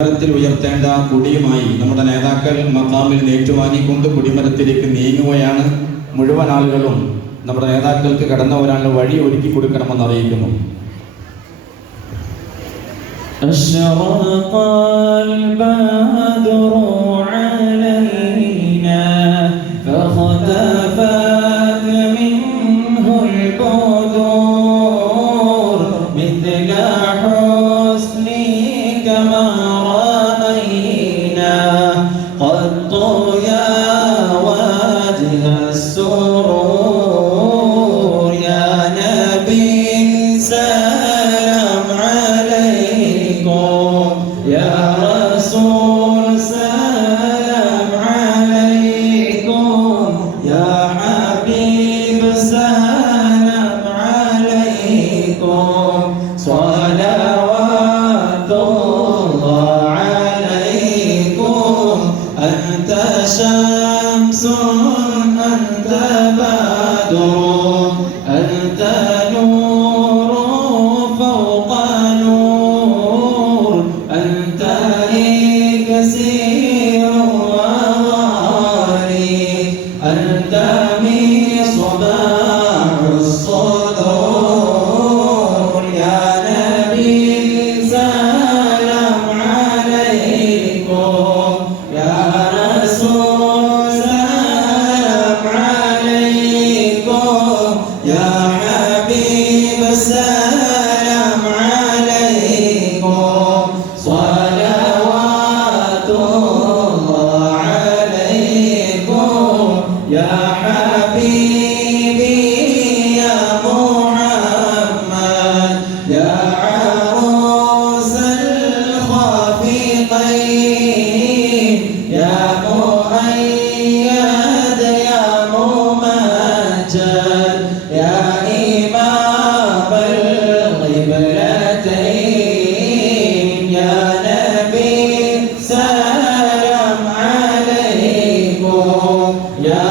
ത്തിൽ ഉയർത്തേണ്ട കൊടിയുമായി നമ്മുടെ നേതാക്കൾ മഖാമിൽ ഏറ്റുവാങ്ങിക്കൊണ്ട് കൊടിമരത്തിലേക്ക് നീങ്ങുകയാണ്. മുഴുവൻ ആളുകളും നമ്മുടെ നേതാക്കൾക്ക് കടന്നു വരാനുള്ള വഴി ഒരുക്കി കൊടുക്കണമെന്ന് അറിയിക്കുന്നു. شمس أنت بدر أنت نور فوق نور أنت كثير وغالي أنت مصباح الصدور يا نبي سلام عليكم يا السلام عليكم صلوات الله عليكم يا حبيبي يا محمد يا عروس الخافقين يا مؤيد يا ممجد يا إمام القبلتين يا نبي سلام عليكم يا